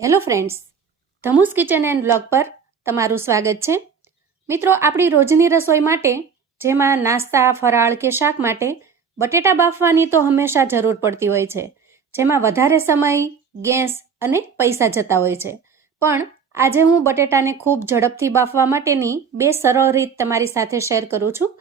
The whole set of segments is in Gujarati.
હેલો ફ્રેન્ડ્સ, ધમુસ કિચન એન્ડ બ્લોગ પર તમારું સ્વાગત છે. મિત્રો, આપણી રોજની રસોઈ માટે જેમાં નાસ્તા, ફરાળ કે શાક માટે બટેટા બાફવાની તો હંમેશા જરૂર પડતી હોય છે, જેમાં વધારે સમય, ગેસ અને પૈસા જતા હોય છે. પણ આજે હું બટેટાને ખૂબ ઝડપથી બાફવા માટેની 2 સરળ રીત તમારી સાથે શેર કરું છું,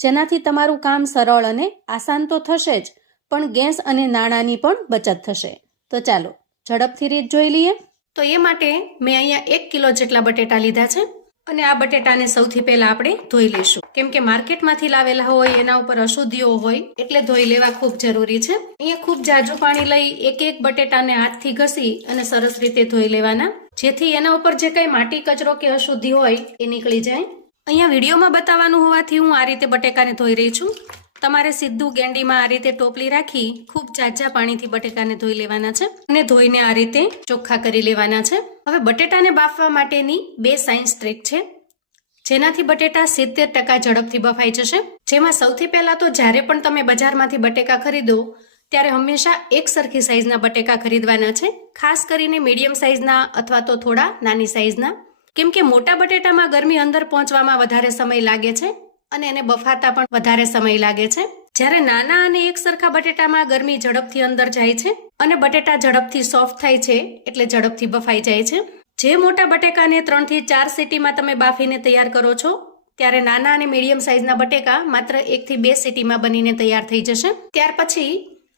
જેનાથી તમારું કામ સરળ અને આસાન તો થશે જ, પણ ગેસ અને નાણાંની પણ બચત થશે. તો ચાલો ઝડપથી રીત જોઈ લઈએ. તો એ માટે મેં અહીંયા 1 કિલો જેટલા બટેટા લીધા છે અને આ બટેટાને સૌથી પહેલા આપણે ધોઈ લઈશું, કેમ કે માર્કેટમાંથી લાવેલા હોય એના ઉપર અશુદ્ધિઓ હોય એટલે ધોઈ લેવા ખૂબ જરૂરી છે. અહીંયા ખૂબ જાજુ પાણી લઈ એક બટેટાને હાથથી ઘસી અને સરસ રીતે ધોઈ લેવાના, જેથી એના ઉપર જે કઈ માટી, કચરો કે અશુદ્ધિ હોય એ નીકળી જાય. અહીંયા વિડીયોમાં બતાવવાનું હોવાથી હું આ રીતે બટેકાને ધોઈ રહી છું. તમારે સીધું ગેંડીમાં આ રીતે ટોપલી રાખી ખૂબ ઝાઝા પાણીથી બટેકાને ધોઈ લેવાના છે અને ધોઈને આ રીતે ચોખ્ખા કરી લેવાના છે. હવે બટેટાને બાફવા માટેની 2 સાયન્સ ટ્રીક છે, જેનાથી બટેટા 70% ઝડપથી બફાઈ જશે. જેમાં સૌથી પહેલા તો જ્યારે પણ તમે બજારમાંથી બટેકા ખરીદો ત્યારે હંમેશા એક સરખી સાઈઝના બટેકા ખરીદવાના છે, ખાસ કરીને મીડિયમ સાઈઝના અથવા તો થોડા નાની સાઈઝના, કેમ કે મોટા બટેટામાં ગરમી અંદર પહોંચવામાં વધારે સમય લાગે છે અને એને બફાતા પણ વધારે સમય લાગે છે. જ્યારે નાના અને એક સરખા બટેટામાં ગરમી ઝડપથી અંદર જાય છે અને બટેટા ઝડપથી સોફ્ટ થાય છે એટલે ઝડપથી બફાઈ જાય છે. જે મોટા બટેકાને 3 થી 4 સીટીમાં તમે બાફીને તૈયાર કરો છો, ત્યારે નાના અને મીડિયમ સાઈઝના બટેકા માત્ર 1 થી 2 સીટીમાં બનીને તૈયાર થઈ જશે. ત્યાર પછી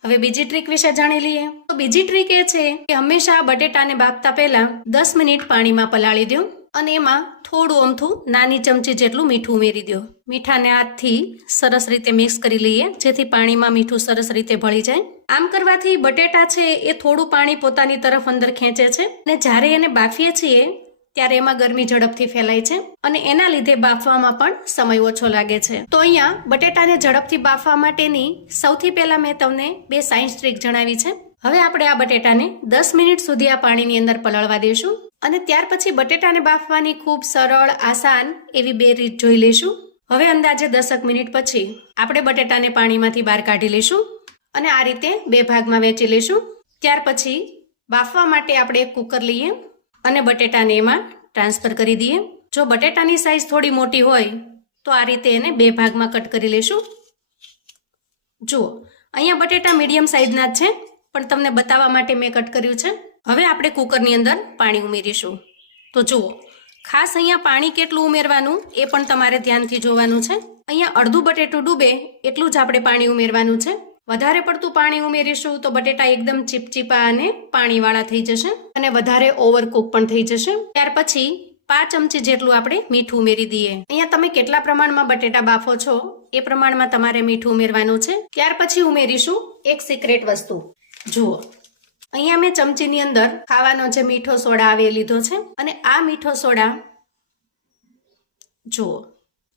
હવે બીજી ટ્રીક વિશે જાણી લઈએ. તો બીજી ટ્રીક એ છે કે હંમેશા બટેટાને બાફતા પહેલા 10 મિનિટ પાણીમાં પલાળી દો અને એમાં થોડું અમથું નાની ચમચી જેટલું મીઠું ઉમેરી દો. મીઠાને હાથથી સરસ રીતે મિક્સ કરી લઈએ, જેથી પાણીમાં મીઠું સરસ રીતે ભળી જાય. આમ કરવાથી બટેટા છે એ થોડું પાણી પોતાની તરફ અંદર ખેંચે છે અને જ્યારે એને બાફીએ છીએ ત્યારે એમાં ગરમી ઝડપથી ફેલાય છે અને એના લીધે બાફવામાં પણ સમય ઓછો લાગે છે. તો અહીંયા બટેટાને ઝડપથી બાફવા માટેની સૌથી પહેલા મેં તમને 2 સાયન્સ ટ્રીક જણાવી છે. હવે આપણે આ બટેટાને 10 મિનિટ સુધી આ પાણીની અંદર પલળવા દઈશું અને ત્યાર પછી બટેટાને બાફવાની ખૂબ સરળ, આસાન એવી 2 રીત જોઈ લઈશું. હવે અંદાજે 10 મિનિટ પછી આપણે બટેટાને પાણીમાંથી બહાર કાઢી લઈશું અને આ રીતે 2 ભાગમાં વહેંચી લઈશું. ત્યાર પછી બાફવા માટે આપણે એક કુકર લઈએ અને બટેટાને એમાં ટ્રાન્સફર કરી દઈએ. જો બટેટાની સાઈઝ થોડી મોટી હોય તો આ રીતે એને 2 ભાગમાં કટ કરી લઈશું. જુઓ, અહીંયા બટેટા મીડિયમ સાઈઝના જ છે, પણ તમને બતાવવા માટે મેં કટ કર્યું છે. હવે આપણે કુકરની અંદર પાણી ઉમેરીશું. તો જુઓ, ખાસ અહીંયા પાણી કેટલું ઉમેરવાનું એ પણ તમારે ધ્યાનથી જોવાનું છે. અહીંયા અડધું બટેટું ડૂબે એટલું જ આપણે પાણી ઉમેરવાનું છે. વધારે પડતું પાણી ઉમેરીશું તો બટેટા એકદમ ચીપચીપા અને પાણીવાળા થઈ જશે અને વધારે ઓવરકુક પણ થઈ જશે. ત્યાર પછી 5 ચમચી જેટલું આપણે મીઠું ઉમેરી દઈએ. અહીંયા તમે કેટલા પ્રમાણમાં બટેટા બાફો છો એ પ્રમાણમાં તમારે મીઠું ઉમેરવાનું છે. ત્યાર પછી ઉમેરીશું એક સિક્રેટ વસ્તુ. જુઓ, અહીંયા મેં ચમચીની અંદર ખાવાનો જે મીઠો સોડા આવે એ લીધો છે અને આ મીઠો સોડા જુઓ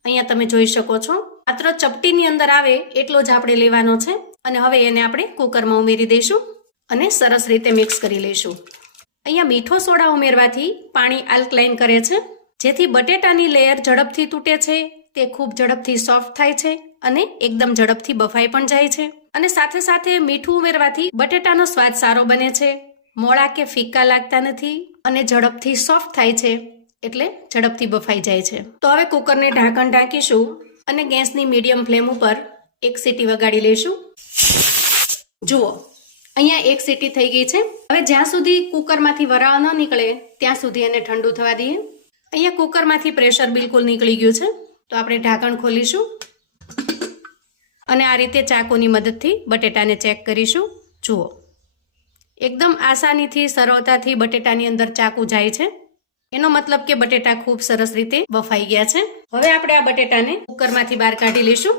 અહીંયા તમે જોઈ શકો છો, માત્ર ચપટીની અંદર આવે એટલો જ આપણે લેવાનો છે અને હવે એને આપણે કુકરમાં ઉમેરી દઈશું અને સરસ રીતે મિક્સ કરી લઈશું. અહીંયા મીઠો સોડા ઉમેરવાથી પાણી આલ્કલાઇન કરે છે, જેથી બટેટાની લેયર ઝડપથી તૂટે છે, તે ખૂબ ઝડપથી સોફ્ટ થાય છે અને એકદમ ઝડપથી બફાઈ પણ જાય છે. અને સાથે સાથે મીઠું ઉમેરવાથી બટેટાનો સ્વાદ સારો બને છે, મોળા કે ફીકા લાગતા નથી અને ઝડપથી સોફ્ટ થાય છે એટલે ઝડપથી બફાઈ જાય છે. તો હવે કુકરને ઢાંકણ ઢાંકીશું અને ગેસની મીડિયમ ફ્લેમ ઉપર 1 સીટી વગાડી લઈશું. જુઓ, અહીંયા 1 સીટી થઈ ગઈ છે. હવે જ્યાં સુધી કુકરમાંથી વરાળ ન નીકળે ત્યાં સુધી એને ઠંડુ થવા દઈએ. અહીંયા કુકરમાંથી પ્રેશર બિલકુલ નીકળી ગયું છે, તો આપણે ઢાંકણ ખોલીશું અને આ રીતે ચાકુની મદદથી બટેટાને ચેક કરીશું. જુઓ, એકદમ આસાનીથી, સરળતાથી બટેટાની અંદર ચાકુ જાય છે, એનો મતલબ કે બટેટા ખૂબ સરસ રીતે બફાઈ ગયા છે. હવે આપણે આ બટેટાને કુકરમાંથી બહાર કાઢી લઈશું.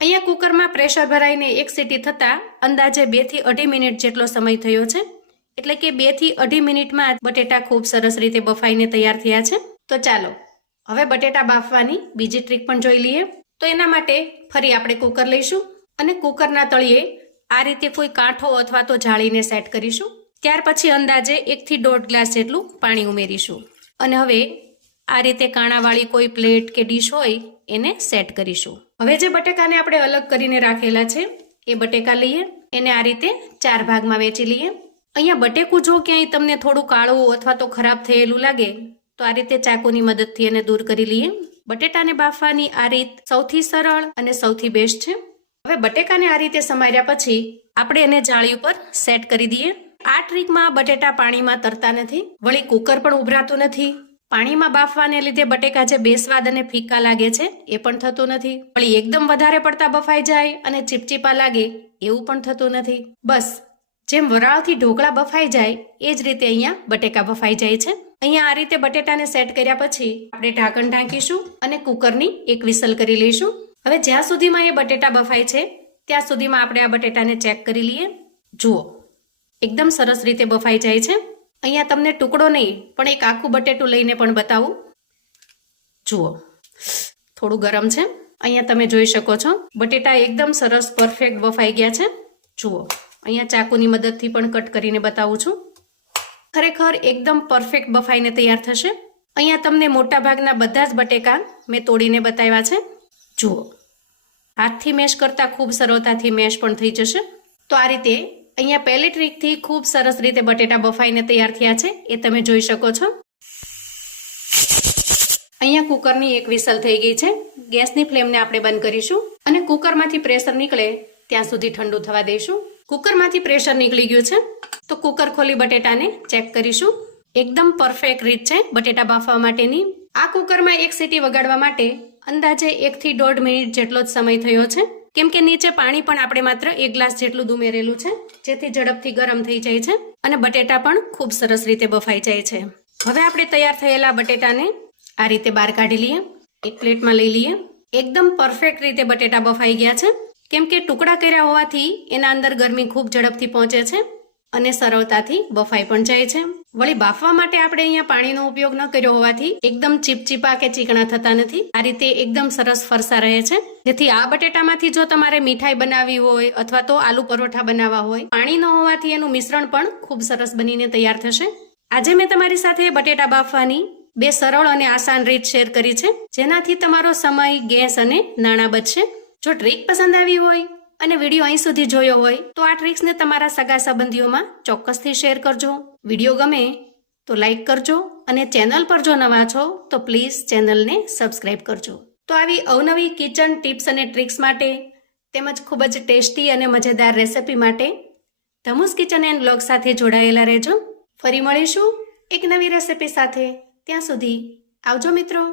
અહીંયા કુકરમાં પ્રેશર ભરાઈને 1 સીટી થતાં અંદાજે 2 થી 2.5 મિનિટ જેટલો સમય થયો છે, એટલે કે 2 થી 2.5 મિનિટમાં બટેટા ખૂબ સરસ રીતે બફાઈને તૈયાર થયા છે. તો ચાલો હવે બટેટા બાફવાની બીજી ટ્રીક પણ જોઈ લઈએ. તો એના માટે ફરી આપણે કુકર લઈશું અને કુકરના તળિયે આ રીતે કોઈ કાંઠો અથવા તો જાળીને સેટ કરીશું. ત્યાર પછી અંદાજે 1 થી 1.5 ગ્લાસ જેટલું પાણી ઉમેરીશું અને હવે આ રીતે કાણાવાળી કોઈ પ્લેટ કે ડીશ હોય એને સેટ કરીશું. હવે જે બટેકાને આપણે અલગ કરીને રાખેલા છે એ બટેકા લઈએ, એને આ રીતે 4 ભાગમાં વહેંચી લઈએ અહીંયા બટેકું જો ક્યાંય તમને થોડું કાળું અથવા તો ખરાબ થયેલું લાગે તો આ રીતે ચાકુની મદદથી એને દૂર કરી લઈએ. બટેટાને બાફવાની આ રીત સૌથી સરળ અને સૌથી બેસ્ટ છે. હવે બટેકાને આ રીતે સમાર્યા પછી આપણે એને જાળી ઉપર સેટ કરી દઈએ. આ ટ્રીકમાં બટેટા પાણીમાં તરતા નથી, વળી કુકર પણ ઉભરાતું નથી. પાણીમાં બાફવાને લીધે બટેકા જે બેસ્વાદ અને ફીકા લાગે છે એ પણ થતું નથી. વળી એકદમ વધારે પડતા બફાઈ જાય અને ચીપચીપા લાગે એવું પણ થતું નથી. બસ જેમ વરાળથી ઢોકળા બફાઈ જાય એ જ રીતે અહીંયા બટેકા બફાઈ જાય છે. અહીંયા આ રીતે બટેટાને સેટ કર્યા પછી આપણે ઢાંકણ ઢાંકીશું અને કુકરની એક વિસલ કરી લઈશું. હવે જ્યાં સુધીમાં એ બટેટા બફાય છે ત્યાં સુધીમાં આપણે આ બટેટાને ચેક કરી લઈએ. જુઓ એકદમ સરસ રીતે બફાઈ જાય છે. અહીંયા તમને ટુકડો નહીં પણ એક આખું બટેટું લઈને પણ બતાવું. જુઓ થોડું ગરમ છે. અહીંયા તમે જોઈ શકો છો બટેટા એકદમ સરસ પરફેક્ટ બફાઈ ગયા છે. જુઓ અહીંયા ચાકુની મદદથી પણ કટ કરીને બતાવું છું. ખરેખર એકદમ પરફેક્ટ બફાઈને તૈયાર થશે. અહીંયા તમને મોટા ભાગના બધા જ બટેકા મેં તોડીને બતાવ્યા છે. જુઓ હાથથી મેશ કરતાં ખૂબ સરળતાથી મેશ પણ થઈ જશે. તો આ રીતે અહીંયા પહેલી ટ્રીકથી ખૂબ સરસ રીતે બટેટા બફાઈને તૈયાર થયા છે એ તમે જોઈ શકો છો. અહીંયા કુકરની એક વિસલ થઈ ગઈ છે. ગેસની ફ્લેમને આપણે બંધ કરીશું અને કુકરમાંથી પ્રેશર નીકળે ત્યાં સુધી ઠંડુ થવા દઈશું. કુકરમાંથી પ્રેશર નીકળી ગયું છે તો કુકર ખોલી બટેટાને ચેક કરીશું. એકદમ પરફેક્ટ રીત છે બટેટા બાફવા માટેની. આ કુકરમાં એક સીટી વગાડવા માટે અંદાજે 1 થી 1.5 મિનિટ જેટલો જ સમય થયો છે, કેમ કે નીચે પાણી પણ આપણે માત્ર 1 ગ્લાસ જેટલું ઉમેરેલું છે, જેથી ઝડપથી ગરમ થઈ જાય છે અને બટેટા પણ ખૂબ સરસ રીતે બફાઈ જાય છે. હવે આપણે તૈયાર થયેલા બટેટાને આ રીતે બહાર કાઢી લઈએ, એક પ્લેટમાં લઈ લઈએ. એકદમ પરફેક્ટ રીતે બટેટા બફાઈ ગયા છે, કેમ કે ટુકડા કર્યા હોવાથી એના અંદર ગરમી ખૂબ ઝડપથી પહોંચે છે અને સરળતાથી બફાઈ પણ જાય છે. વળી બાફવા માટે આપણે અહીંયા પાણીનો ઉપયોગ ન કર્યો હોવાથી એકદમ ચીપચીપા કે ચીકણા થતા નથી. આ રીતે એકદમ સરસ ફરસા રહે છે. જેથી આ બટેટામાંથી જો તમારે મીઠાઈ બનાવવી હોય અથવા તો આલુ પરોઠા બનાવવા હોય, પાણી ન હોવાથી એનું મિશ્રણ પણ ખૂબ સરસ બનીને તૈયાર થશે. આજે મેં તમારી સાથે બટેટા બાફવાની 2 સરળ અને આસાન રીત શેર કરી છે, જેનાથી તમારો સમય, ગેસ અને નાણાં બચશે. જો ટ્રીક પસંદ આવી હોય અને વિડીયો અહીં સુધી જોયો હોય તો આ ટ્રિક્સને તમારા સગા સંબંધીઓમાં ચોક્કસથી શેર કરજો. વિડીયો ગમે તો લાઈક કરજો અને ચેનલ પર જો નવા છો તો પ્લીઝ ચેનલને સબસ્ક્રાઈબ કરજો. તો આવી અવનવી કિચન ટિપ્સ અને ટ્રિક્સ માટે તેમજ ખૂબ જ ટેસ્ટી અને મજેદાર રેસિપી માટે ધમુસ કિચન એન્ડ બ્લોગ સાથે જોડાયેલા રહેજો. ફરી મળીશું એક નવી રેસિપી સાથે. ત્યાં સુધી આવજો મિત્રો.